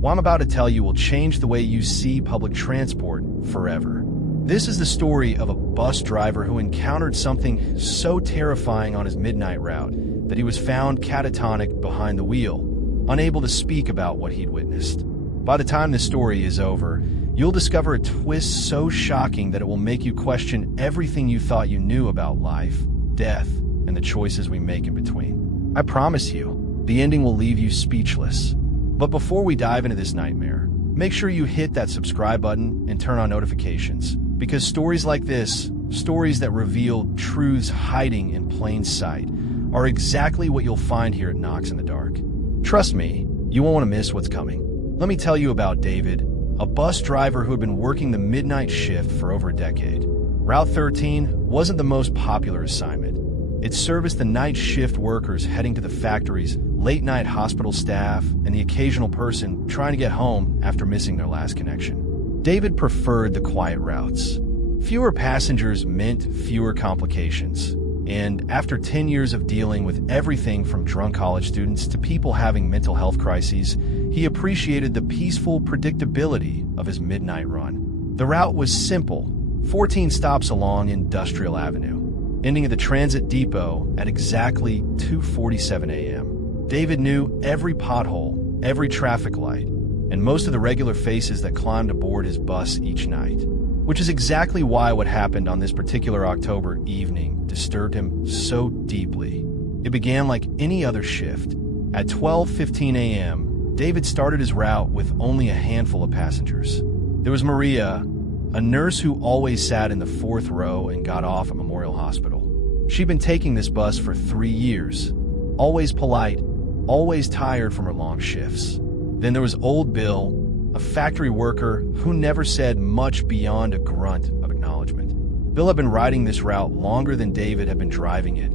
What I'm about to tell you will change the way you see public transport forever. This is the story of a bus driver who encountered something so terrifying on his midnight route that he was found catatonic behind the wheel, unable to speak about what he'd witnessed. By the time this story is over, you'll discover a twist so shocking that it will make you question everything you thought you knew about life, death, and the choices we make in between. I promise you, the ending will leave you speechless. But before we dive into this nightmare, make sure you hit that subscribe button and turn on notifications, because stories like this, stories that reveal truths hiding in plain sight, are exactly what you'll find here at Knocks in the Dark. Trust me, you won't want to miss what's coming. Let me tell you about David, a bus driver who had been working the midnight shift for over a decade. Route 13 wasn't the most popular assignment. It serviced the night shift workers heading to the factories, late-night hospital staff, and the occasional person trying to get home after missing their last connection. David preferred the quiet routes. Fewer passengers meant fewer complications. And after 10 years of dealing with everything from drunk college students to people having mental health crises, he appreciated the peaceful predictability of his midnight run. The route was simple, 14 stops along Industrial Avenue, ending at the transit depot at exactly 2:47 a.m. David knew every pothole, every traffic light, and most of the regular faces that climbed aboard his bus each night. Which is exactly why what happened on this particular October evening disturbed him so deeply. It began like any other shift. At 12:15 a.m., David started his route with only a handful of passengers. There was Maria, a nurse who always sat in the fourth row and got off at Memorial Hospital. She'd been taking this bus for 3 years, always polite, always tired from her long shifts. Then there was old Bill, a factory worker who never said much beyond a grunt of acknowledgement. Bill had been riding this route longer than David had been driving it,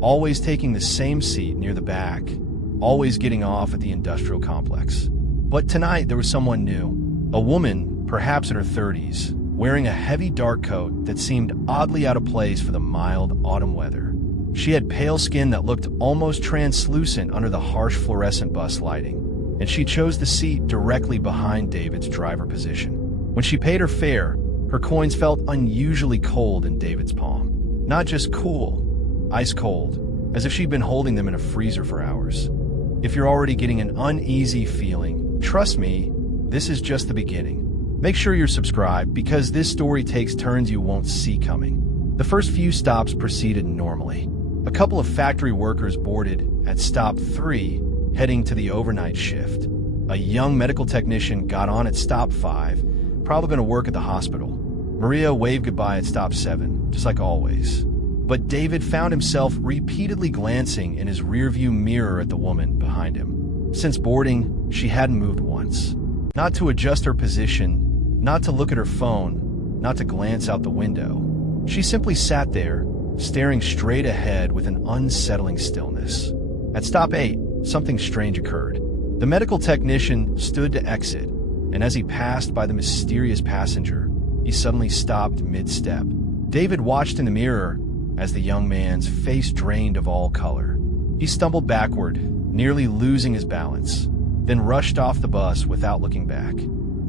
always taking the same seat near the back, always getting off at the industrial complex. But tonight there was someone new, a woman, perhaps in her 30s, wearing a heavy dark coat that seemed oddly out of place for the mild autumn weather. She had pale skin that looked almost translucent under the harsh fluorescent bus lighting, and she chose the seat directly behind David's driver position. When she paid her fare, her coins felt unusually cold in David's palm. Not just cool, ice cold, as if she'd been holding them in a freezer for hours. If you're already getting an uneasy feeling, trust me, this is just the beginning. Make sure you're subscribed because this story takes turns you won't see coming. The first few stops proceeded normally. A couple of factory workers boarded at stop 3, heading to the overnight shift. A young medical technician got on at stop 5, probably going to work at the hospital. Maria waved goodbye at stop 7, just like always. But David found himself repeatedly glancing in his rearview mirror at the woman behind him. Since boarding, she hadn't moved once. Not to adjust her position, not to look at her phone, not to glance out the window. She simply sat there, staring straight ahead with an unsettling stillness. At stop 8, something strange occurred. The medical technician stood to exit, and as he passed by the mysterious passenger, he suddenly stopped mid-step. David watched in the mirror as the young man's face drained of all color. He stumbled backward, nearly losing his balance, then rushed off the bus without looking back.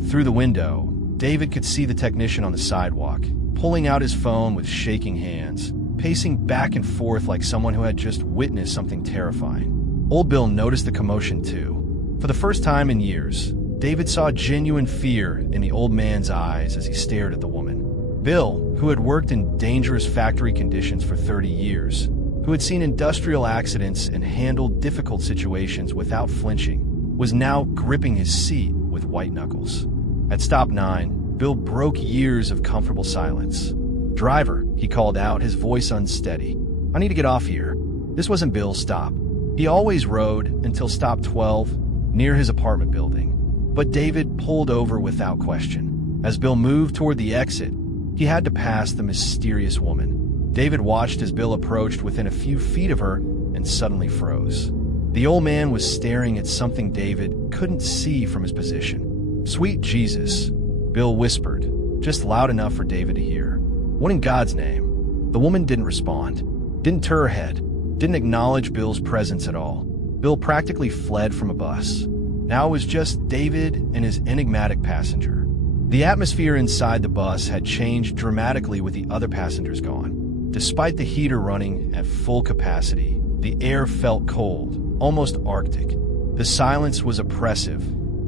Through the window, David could see the technician on the sidewalk, pulling out his phone with shaking hands, pacing back and forth like someone who had just witnessed something terrifying. Old Bill noticed the commotion too. For the first time in years, David saw genuine fear in the old man's eyes as he stared at the woman. Bill, who had worked in dangerous factory conditions for 30 years, who had seen industrial accidents and handled difficult situations without flinching, was now gripping his seat with white knuckles. At stop 9, Bill broke years of comfortable silence. "Driver," he called out, his voice unsteady. "I need to get off here." This wasn't Bill's stop. He always rode until stop 12, near his apartment building. But David pulled over without question. As Bill moved toward the exit, he had to pass the mysterious woman. David watched as Bill approached within a few feet of her and suddenly froze. The old man was staring at something David couldn't see from his position. "Sweet Jesus," Bill whispered, just loud enough for David to hear. "What in God's name?" The woman didn't respond, didn't turn her head, didn't acknowledge Bill's presence at all. Bill practically fled from a bus. Now it was just David and his enigmatic passenger. The atmosphere inside the bus had changed dramatically with the other passengers gone. Despite the heater running at full capacity, the air felt cold, almost arctic. The silence was oppressive,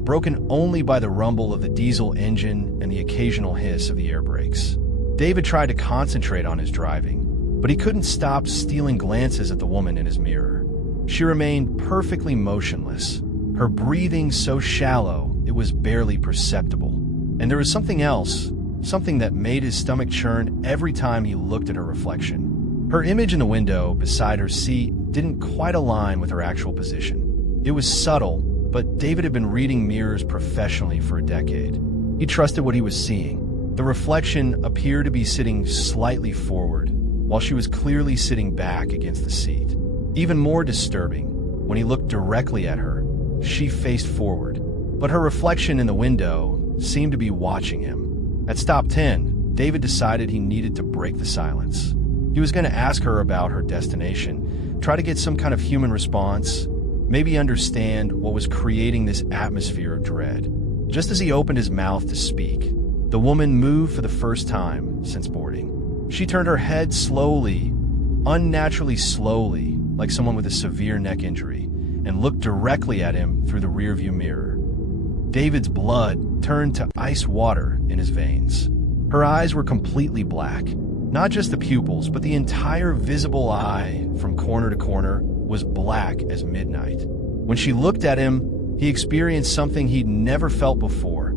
broken only by the rumble of the diesel engine and the occasional hiss of the air brakes. David tried to concentrate on his driving, but he couldn't stop stealing glances at the woman in his mirror. She remained perfectly motionless, her breathing so shallow it was barely perceptible. And there was something else, something that made his stomach churn every time he looked at her reflection. Her image in the window beside her seat didn't quite align with her actual position. It was subtle, but David had been reading mirrors professionally for a decade. He trusted what he was seeing. The reflection appeared to be sitting slightly forward, while she was clearly sitting back against the seat. Even more disturbing, when he looked directly at her, she faced forward, but her reflection in the window seemed to be watching him. At stop 10, David decided he needed to break the silence. He was going to ask her about her destination, try to get some kind of human response, maybe understand what was creating this atmosphere of dread. Just as he opened his mouth to speak, the woman moved for the first time since boarding. She turned her head slowly, unnaturally slowly, like someone with a severe neck injury, and looked directly at him through the rearview mirror. David's blood turned to ice water in his veins. Her eyes were completely black. Not just the pupils, but the entire visible eye from corner to corner was black as midnight. When she looked at him, he experienced something he'd never felt before,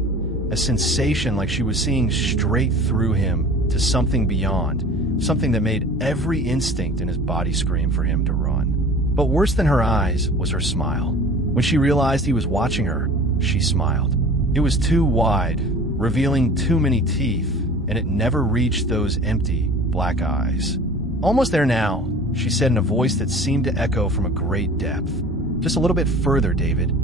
a sensation like she was seeing straight through him to something beyond, something that made every instinct in his body scream for him to run. But worse than her eyes was her smile. When she realized he was watching her, she smiled. It was too wide, revealing too many teeth, and it never reached those empty, black eyes. "Almost there now," she said in a voice that seemed to echo from a great depth. "Just a little bit further, David."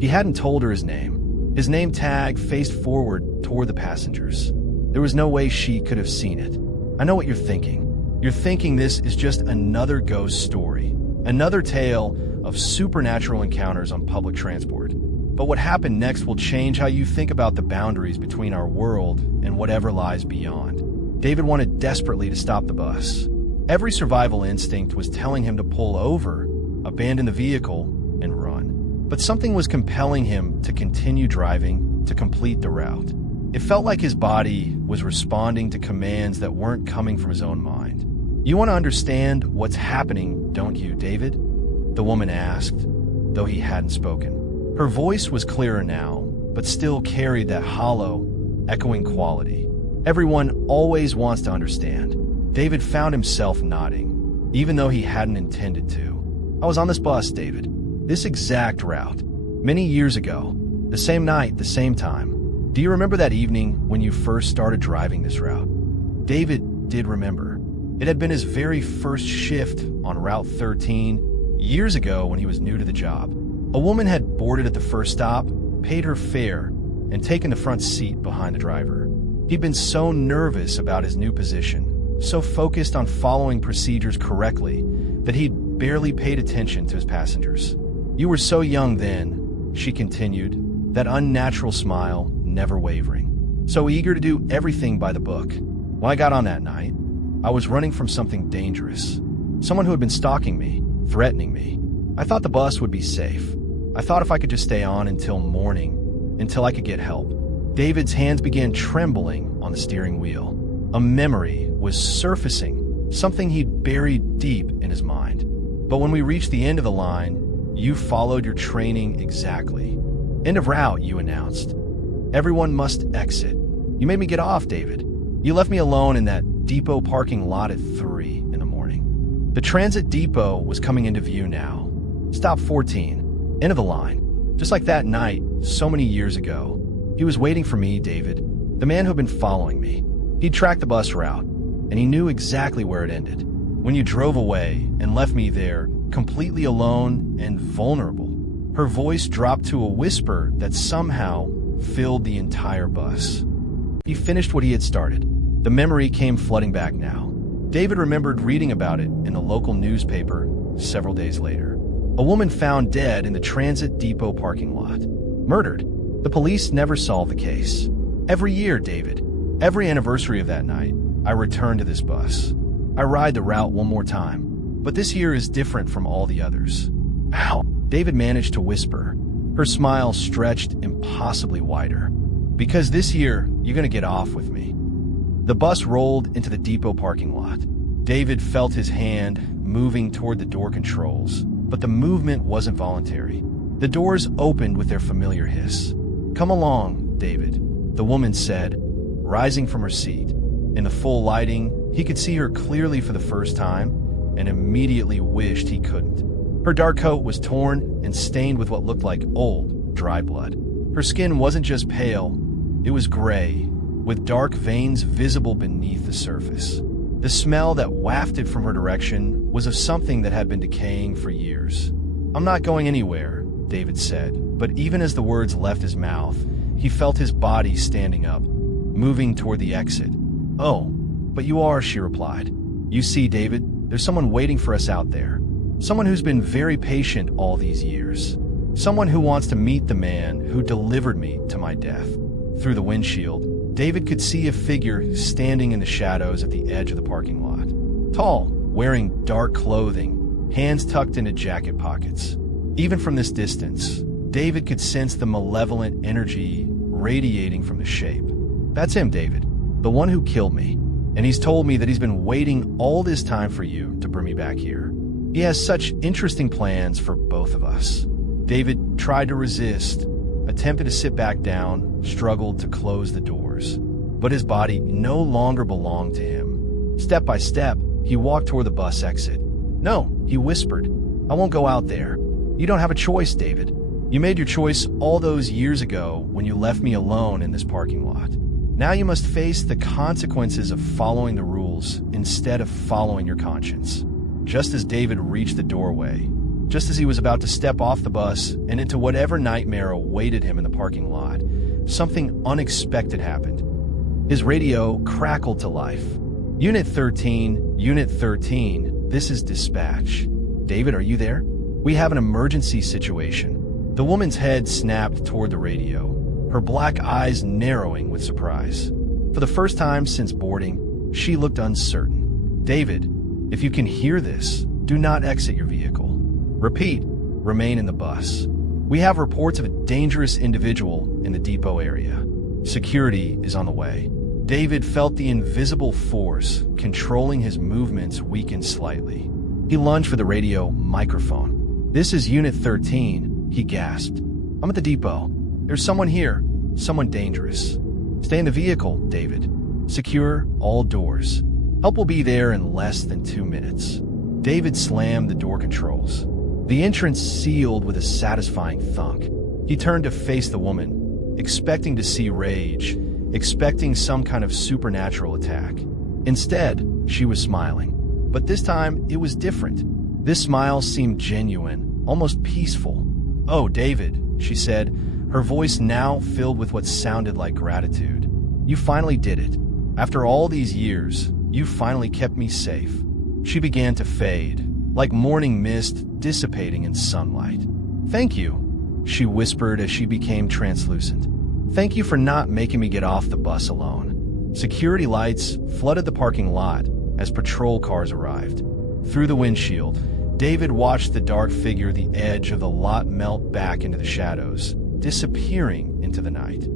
He hadn't told her his name. His name tag faced forward toward the passengers. There was no way she could have seen it. "I know what you're thinking. You're thinking this is just another ghost story, another tale of supernatural encounters on public transport. But what happened next will change how you think about the boundaries between our world and whatever lies beyond." David wanted desperately to stop the bus. Every survival instinct was telling him to pull over, abandon the vehicle, and run. But something was compelling him to continue driving, to complete the route. It felt like his body was responding to commands that weren't coming from his own mind. "You want to understand what's happening, don't you, David?" the woman asked, though he hadn't spoken. Her voice was clearer now, but still carried that hollow, echoing quality. Everyone always wants to understand. David found himself nodding, even though he hadn't intended to. "I was on this bus, David. This exact route. Many years ago. The same night, the same time. Do you remember that evening when you first started driving this route?" David did remember. It had been his very first shift on Route 13, years ago when he was new to the job. A woman had boarded at the first stop, paid her fare, and taken the front seat behind the driver. He'd been so nervous about his new position, so focused on following procedures correctly, that he'd barely paid attention to his passengers. "You were so young then," she continued, that unnatural smile never wavering. "So eager to do everything by the book. When I got on that night, I was running from something dangerous. Someone who had been stalking me, threatening me. I thought the bus would be safe. I thought if I could just stay on until morning, until I could get help." David's hands began trembling on the steering wheel. A memory was surfacing, something he'd buried deep in his mind. "But when we reached the end of the line, you followed your training exactly. End of route, you announced. Everyone must exit. You made me get off, David. You left me alone in that depot parking lot at 3 in the morning." The transit depot was coming into view now. Stop 14. End of the line. Just like that night, so many years ago. He was waiting for me, David. The man who'd been following me. He'd tracked the bus route, and he knew exactly where it ended. When you drove away and left me there, completely alone and vulnerable. Her voice dropped to a whisper that somehow filled the entire bus. He finished what he had started. The memory came flooding back now. David remembered reading about it in the local newspaper several days later. A woman found dead in the transit depot parking lot. Murdered. The police never solved the case. Every year, David, every anniversary of that night, I return to this bus. I ride the route one more time. But this year is different from all the others. Ow, David managed to whisper. Her smile stretched impossibly wider. Because this year, you're gonna get off with me. The bus rolled into the depot parking lot. David felt his hand moving toward the door controls, but the movement wasn't voluntary. The doors opened with their familiar hiss. "Come along, David," the woman said, rising from her seat. In the full lighting, he could see her clearly for the first time, and immediately wished he couldn't. Her dark coat was torn and stained with what looked like old, dry blood. Her skin wasn't just pale, it was gray, with dark veins visible beneath the surface. The smell that wafted from her direction was of something that had been decaying for years. "I'm not going anywhere," David said, but even as the words left his mouth, he felt his body standing up, moving toward the exit. "Oh, but you are," she replied. "You see, David, there's someone waiting for us out there. Someone who's been very patient all these years. Someone who wants to meet the man who delivered me to my death." Through the windshield, David could see a figure standing in the shadows at the edge of the parking lot. Tall, wearing dark clothing, hands tucked into jacket pockets. Even from this distance, David could sense the malevolent energy radiating from the shape. "That's him, David, the one who killed me. And he's told me that he's been waiting all this time for you to bring me back here. He has such interesting plans for both of us." David tried to resist, attempted to sit back down, struggled to close the doors. But his body no longer belonged to him. Step by step, he walked toward the bus exit. "No," he whispered. "I won't go out there. You don't have a choice, David. You made your choice all those years ago when you left me alone in this parking lot. Now you must face the consequences of following the rules instead of following your conscience." Just as David reached the doorway, just as he was about to step off the bus and into whatever nightmare awaited him in the parking lot, something unexpected happened. His radio crackled to life. "Unit 13, Unit 13, this is dispatch. David, are you there? We have an emergency situation." The woman's head snapped toward the radio, her black eyes narrowing with surprise. For the first time since boarding, she looked uncertain. "David, if you can hear this, do not exit your vehicle. Repeat, remain in the bus. We have reports of a dangerous individual in the depot area. Security is on the way." David felt the invisible force controlling his movements weaken slightly. He lunged for the radio microphone. "This is Unit 13, he gasped. "I'm at the depot. There's someone here, someone dangerous. Stay in the vehicle, David. Secure all doors. Help will be there in less than 2 minutes." David slammed the door controls. The entrance sealed with a satisfying thunk. He turned to face the woman, expecting to see rage, expecting some kind of supernatural attack. Instead, she was smiling. But this time, it was different. This smile seemed genuine, almost peaceful. "Oh, David," she said, her voice now filled with what sounded like gratitude. "You finally did it. After all these years, you finally kept me safe." She began to fade, like morning mist dissipating in sunlight. "Thank you," she whispered as she became translucent. "Thank you for not making me get off the bus alone." Security lights flooded the parking lot as patrol cars arrived. Through the windshield, David watched the dark figure at the edge of the lot melt back into the shadows, disappearing into the night.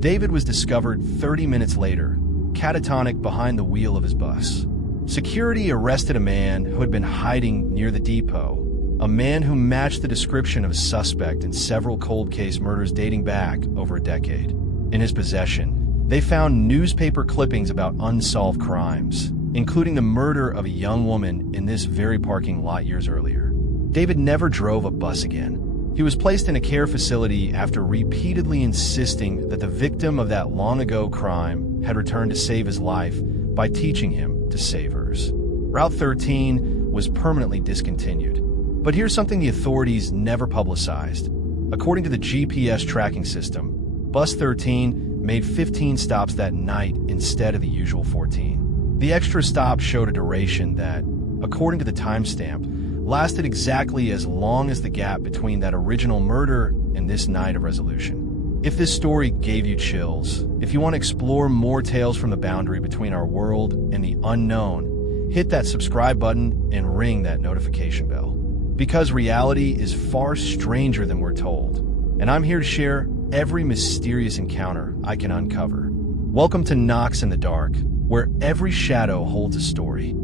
David was discovered 30 minutes later, catatonic behind the wheel of his bus. Security arrested a man who had been hiding near the depot, a man who matched the description of a suspect in several cold case murders dating back over a decade. In his possession, they found newspaper clippings about unsolved crimes, including the murder of a young woman in this very parking lot years earlier. David never drove a bus again. He was placed in a care facility after repeatedly insisting that the victim of that long-ago crime had returned to save his life by teaching him to save hers. Route 13 was permanently discontinued. But here's something the authorities never publicized. According to the GPS tracking system, Bus 13 made 15 stops that night instead of the usual 14. The extra stop showed a duration that, according to the timestamp, lasted exactly as long as the gap between that original murder and this night of resolution. If this story gave you chills, if you want to explore more tales from the boundary between our world and the unknown, hit that subscribe button and ring that notification bell. Because reality is far stranger than we're told, and I'm here to share every mysterious encounter I can uncover. Welcome to Knocks in the Dark, where every shadow holds a story.